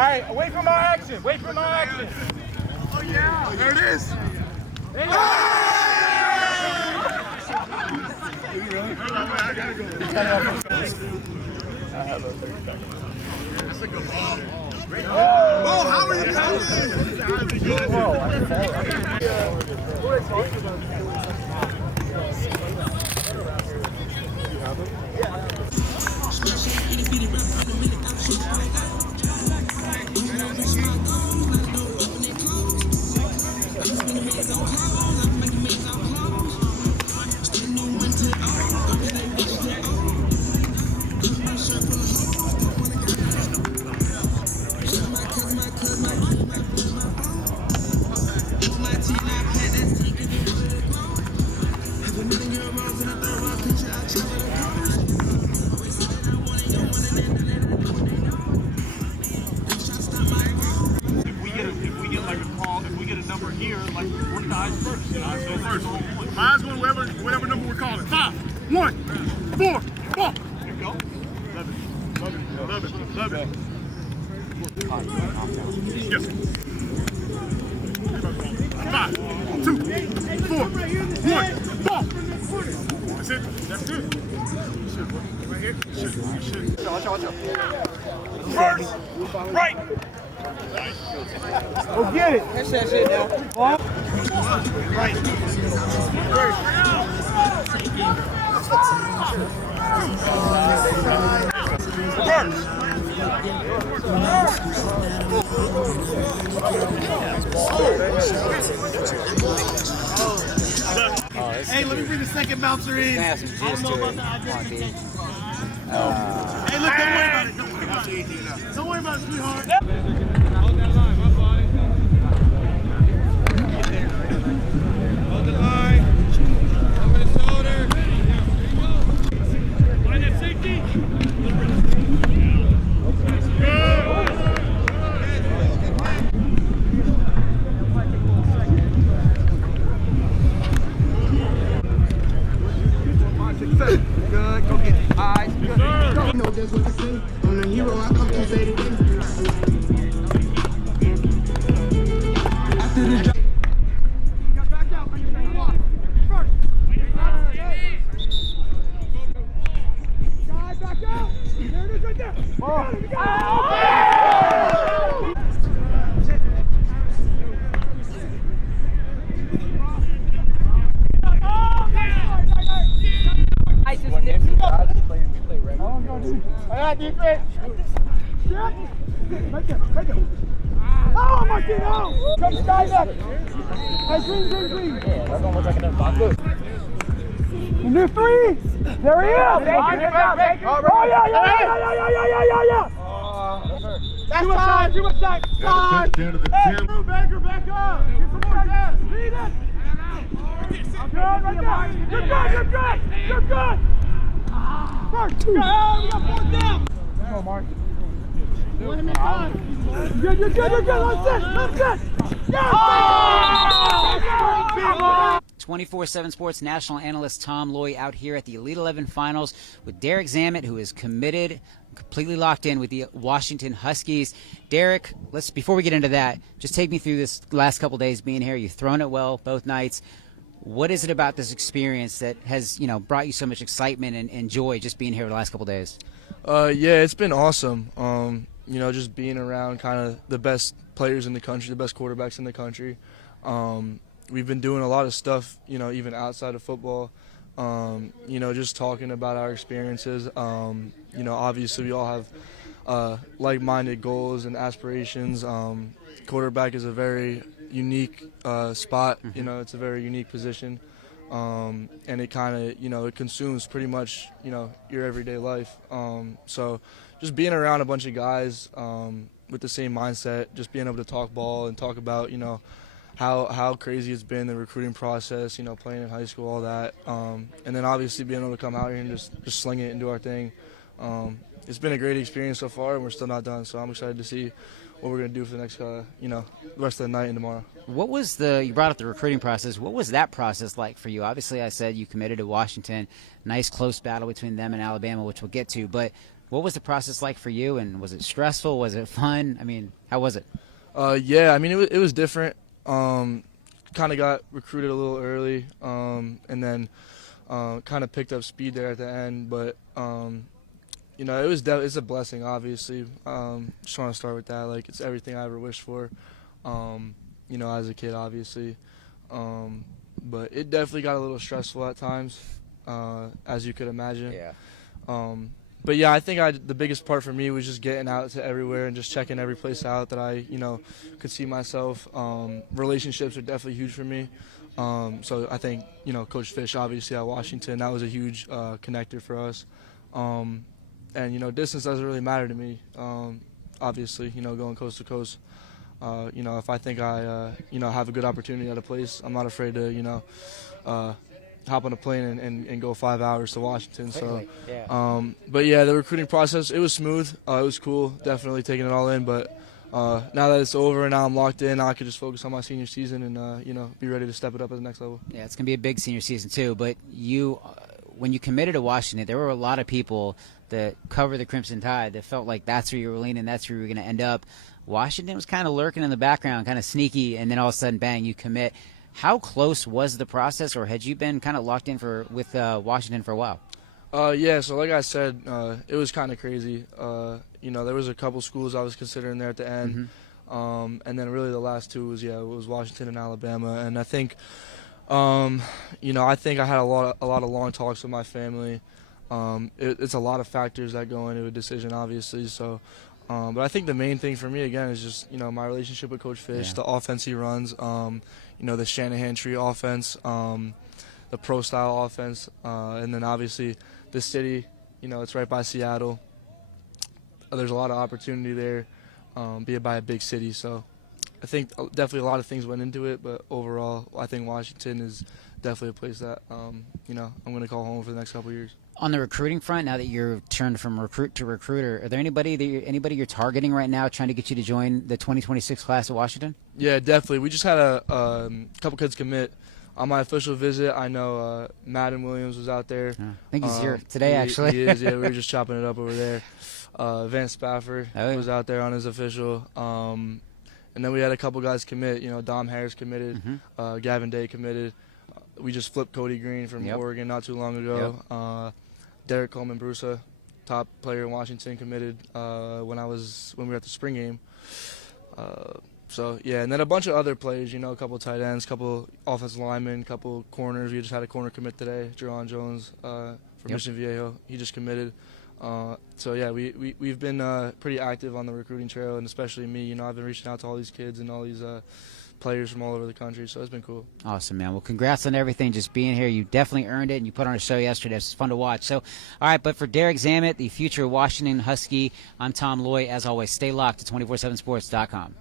right, wait for my action. Wait for my action. Oh, yeah. There it is. Hey. I gotta go. That's a good ball. Oh, how are you Mine's going whatever number we're calling. 5, 1, 4, ball. There you go. Love it. Yes. 5, 2, 4, 1, ball. That's it. That's good. Right here. Shoot. Watch out. First, right. Go get it. Catch that shit now. Right. Hey, let me bring the second bouncer in. I don't know about that. Hey, look, don't worry about it. Don't worry about it, sweetheart. Hold that line, my boy. Hold the line. Over the shoulder. There you go. Find that safety. Good, go get it. Eyes, good. You know just what to say. I'm the hero, I come to say the thing. After the drop. Back out. First. Guys, back out. There it is right there. We got it. Defense. Make it. Oh, Martino! Come side up. Hey, green. Yeah, that don't look like enough box. Look. New three. There he is. Oh, yeah. That's time. Too much time. Time. Hey, Drew Baker, back up. Get some more gas. Lead it. Good, right there. You're good. Mark, we got fourth down. Come on, Mark. 1 minute time. You're good. That's it. Yeah. 24/7 Sports national analyst Tom Loy out here at the Elite 11 Finals with Derek Zammit, who is committed, completely locked in with the Washington Huskies. Derek, before we get into that, just take me through this last couple days being here. You've thrown it well both nights. What is it about this experience that has, brought you so much excitement and joy just being here the last couple days? Yeah, it's been awesome. Just being around kind of the best players in the country, the best quarterbacks in the country. We've been doing a lot of stuff, even outside of football. Just talking about our experiences. Obviously we all have like-minded goals and aspirations. Quarterback is a very unique spot. It's a very unique position, and it kind of it consumes pretty much your everyday life. So just being around a bunch of guys with the same mindset, just being able to talk ball and talk about how crazy it's been, the recruiting process, playing in high school, all that, and then obviously being able to come out here and just sling it and do our thing. It's been a great experience so far, and we're still not done. So I'm excited to see what we're going to do for the next, the rest of the night and tomorrow. What was you brought up the recruiting process. What was that process like for you? Obviously, I said you committed to Washington. Nice close battle between them and Alabama, which we'll get to. But What was the process like for you, and was it stressful? Was it fun? I mean, how was it? Yeah, I mean, it was different. Kind of got recruited a little early, and then kind of picked up speed there at the end. But you know, it's a blessing, obviously. Just want to start with that. Like, it's everything I ever wished for. You know, as a kid, obviously. But it definitely got a little stressful at times, as you could imagine. Yeah. But yeah, I think the biggest part for me was just getting out to everywhere and just checking every place out that I, you know, could see myself. Relationships are definitely huge for me. So I think, you know, Coach Fish, obviously at Washington, that was a huge connector for us. And, you know, distance doesn't really matter to me. Obviously, you know, going coast to coast. You know, if I think I, you know, have a good opportunity at a place, I'm not afraid to, you know, hop on a plane and go 5 hours to Washington. So, but yeah, the recruiting process, it was smooth. It was cool, definitely taking it all in. But now that it's over and now I'm locked in, now I could just focus on my senior season and, you know, be ready to step it up at the next level. Yeah, it's going to be a big senior season too. But you, when you committed to Washington, there were a lot of people that cover the Crimson Tide that felt like that's where you were leaning, that's where you were going to end up. Washington was kind of lurking in the background, kind of sneaky, and then all of a sudden, bang, you commit. How close was the process, or had you been kind of locked in with Washington for a while? Yeah, so like I said, it was kind of crazy. You know, there was a couple schools I was considering there at the end, and then really the last two was, it was Washington and Alabama. And I think, you know, I had a lot of long talks with my family. It's a lot of factors that go into a decision, obviously. So, but I think the main thing for me, again, is just, you know, my relationship with Coach Fish, the offense he runs, you know, the Shanahan tree offense, the pro-style offense, and then obviously the city, you know, it's right by Seattle. There's a lot of opportunity there, be it by a big city. So I think definitely a lot of things went into it, but overall I think Washington is definitely a place that, you know, I'm going to call home for the next couple of years. On the recruiting front, now that you're turned from recruit to recruiter, are there anybody you're targeting right now, trying to get you to join the 2026 class at Washington? Yeah, definitely. We just had a couple kids commit. On my official visit, I know Madden Williams was out there. I think he's here today, actually. He is, yeah. We were just chopping it up over there. Vance Spafford was out there on his official. And then we had a couple guys commit. You know, Dom Harris committed. Gavin Day committed. We just flipped Cody Green from Oregon not too long ago. Derek Coleman-Brusa, top player in Washington, committed when we were at the spring game. So, yeah, and then a bunch of other players, you know, a couple of tight ends, a couple offensive linemen, a couple corners. We just had a corner commit today, Jerron Jones from Mission Viejo. He just committed. So, yeah, we've been pretty active on the recruiting trail, and especially me. You know, I've been reaching out to all these kids and all these players from all over the country, so it's been cool. Awesome, man. Well, congrats on everything, just being here. You definitely earned it, and you put on a show yesterday. It was fun to watch. So, all right, but for Derek Zammit, the future Washington Husky, I'm Tom Loy. As always, stay locked to 247sports.com.